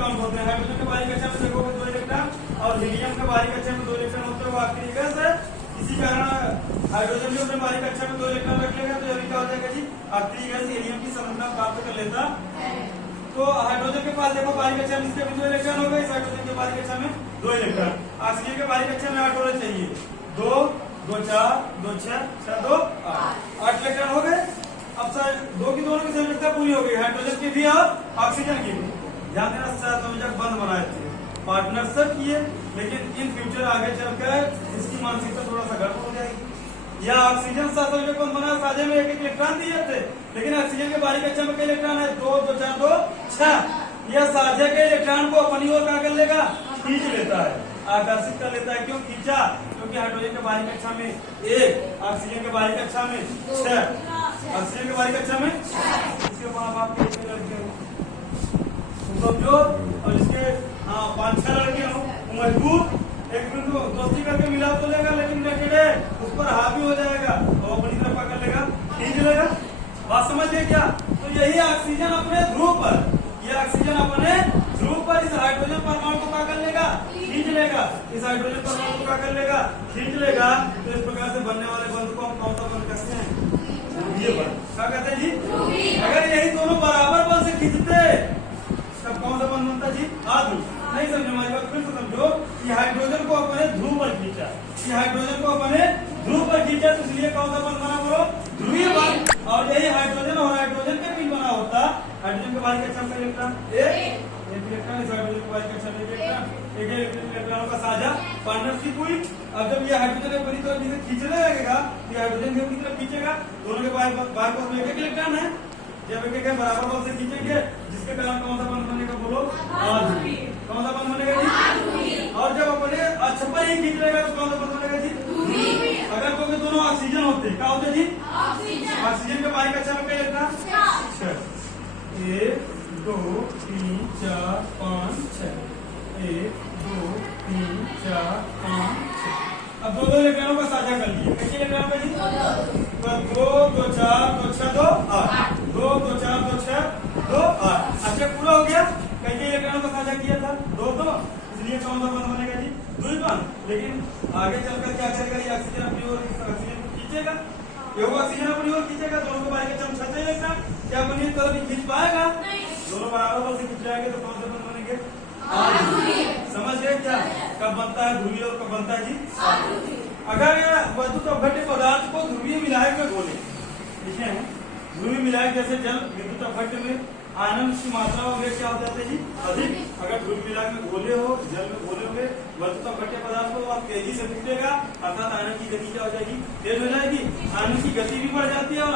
Count होते हैं। Hydrogen के बाहरी कक्षा में देखोगे 2 इलेक्ट्रॉन और हीलियम के बाहरी कक्षा में 2 इलेक्ट्रॉन होते हैं। वो आखिरी गैस है, इसी कारण हाइड्रोजन भी अपने बाहरी कक्षा में 2 इलेक्ट्रॉन रख लेगा, तो अभी क्या हो जाएगा जी, आखिरी गैस हीलियम की संरचना प्राप्त कर लेता है। तो हाइड्रोजन के पास देखो बाहरी कक्षा में इसके भी 2 इलेक्ट्रॉन हो गए, इस हाइड्रोजन के बाहरी कक्षा में 2 इलेक्ट्रॉन। ऑक्सीजन के बाहरी कक्षा में 8 होने चाहिए, 2 2 4 2 6 6 2 8 इलेक्ट्रॉन हो गए। अब सर 2 की दोनों की संरचना पूरी हो गई, हाइड्रोजन की भी और ऑक्सीजन की भी। ध्यान देना, संयोजक बंद बनाए थे, पार्टनरशिप किए, लेकिन इन फ्यूचर आगे चलकर इसकी मानसिकता थोड़ा सा गड़बड़ हो जाएगी। या ऑक्सीजन संयोजक बंद बना, साझे में 1 इलेक्ट्रॉन दिए थे, लेकिन ऑक्सीजन के बाहरी कक्षा में कई इलेक्ट्रॉन है, 2 2 4 2 6। यह साझे के इलेक्ट्रॉन को अपनी ओर क्या कर लेगा, खींच लेता है, आकर्षित कर लेता है। क्यों खींचा, क्योंकि हाइड्रोजन के बाहरी कक्षा में 1, ऑक्सीजन के बाहरी कक्षा में 6, ऑक्सीजन के बाहरी कक्षा में 6। इसके माँ बाप के लड़के समझो, और इसके 5-6 लड़के हो मजबूत, एक बिंदु दोस्ती करके मिला तो लेगा, लेकिन रखेड़े उस पर हावी हो जाएगा और अपनी तरफ पकड़ लेगा, खींच लेगा। बात समझ गए क्या? तो यही ऑक्सीजन अपने ध्रुव पर, ये ऑक्सीजन अपने ध्रुव पर इस हाइड्रोजन परमाणु को क्या कर लेगा, खींच लेगा, इस हाइड्रोजन परमाणु को क्या कर लेगा, खींच लेगा। तो इस प्रकार से बनने वाले बंध को हम कौन सा बंध कहते हैं, ध्रुवीय बंध। क्या कहते हैं जी? अगर यही दोनों बराबर बल से खींचते तब कौन सा बंध बनता जी, आध्रुव। नहीं समझे हमारी बात, फिर से समझो कि हाइड्रोजन को अपने ध्रुव पर खींचा, कि हाइड्रोजन को अपने ध्रुव पर खींचा, तो इसलिए कौन सा बंध बना, बोलो, ध्रुवीय बंध। और यही हाइड्रोजन और हाइड्रोजन के बीच बना होता, हाइड्रोजन के बाहरी कक्षा में इलेक्ट्रॉन 1 इलेक्ट्रॉन, इस हाइड्रोजन के बाहरी कक्षा में एक इलेक्ट्रॉनों का साझा पार्टनरशिप हुई। अब जब ये हाइड्रोजन अपनी तरफ जिसे खींचने लगेगा, ये हाइड्रोजन के अपनी तरफ खींचेगा, दोनों के बाहर पास में 1 इलेक्ट्रॉन है, जब 1 बराबर बल से खींचेंगे, जिसके कारण कौन सा बंध बनेगा, बोलो, आध्रुवीय। कौन सा बंध बनेगा जी, और जब अपने अक्ष पर ही खींच लेगा तो कौन सा बंध बनेगा जी, ध्रुवीय। अगर कोई दोनों ऑक्सीजन होते, क्या होते जी, ऑक्सीजन के बाहरी कक्षा में कई इलेक्ट्रॉन 6, 1 2 3 4 5 6, 1 2 3 4 5 6। अब 2 इलेक्ट्रॉनों का साझा कर लिए, कितने इलेक्ट्रॉन का जी, 2 2 4 2 6 2 8, 2 2 4 2 6 2 8। अच्छा पूरा हो गया, कई इलेक्ट्रॉनों का साझा किया था, 2 2, इसलिए कौन सा बंध बनेगा जी, द्विबंध। लेकिन आगे चलकर क्या करेगा, ये ऑक्सीजन अपनी ओर ऑक्सीजन को खींचेगा, ये ऑक्सीजन अपनी ओर खींचेगा, दोनों को बाहरी कक्षा में 6 इलेक्ट्रॉन, क्या अपनी तरफ खींच पाएगा, दोनों बराबर बल से खींच जाएंगे, तो कौन से बंध बनेंगे, आध्रुवीय। समझ गए क्या, कब बनता है ध्रुवीय और कब बनता है जी, आध्रुवीय। अगर यह वैद्युत अपघट्य पदार्थ को ध्रुवीय विलायक में घोले, लिखे हैं ध्रुवीय विलायक, जैसे जल विद्युत अपघट्य में आयनन की मात्रा और वेग क्या हो जाते हैं जी, अधिक। अगर ध्रुवीय विलायक में घोले हो, जल में घोले हुए वैद्युत अपघट्य पदार्थ को आप तेजी से फूटेगा, अर्थात आयनन की गति क्या हो जाएगी, तेज हो जाएगी, आयनन की गति भी बढ़ जाती है और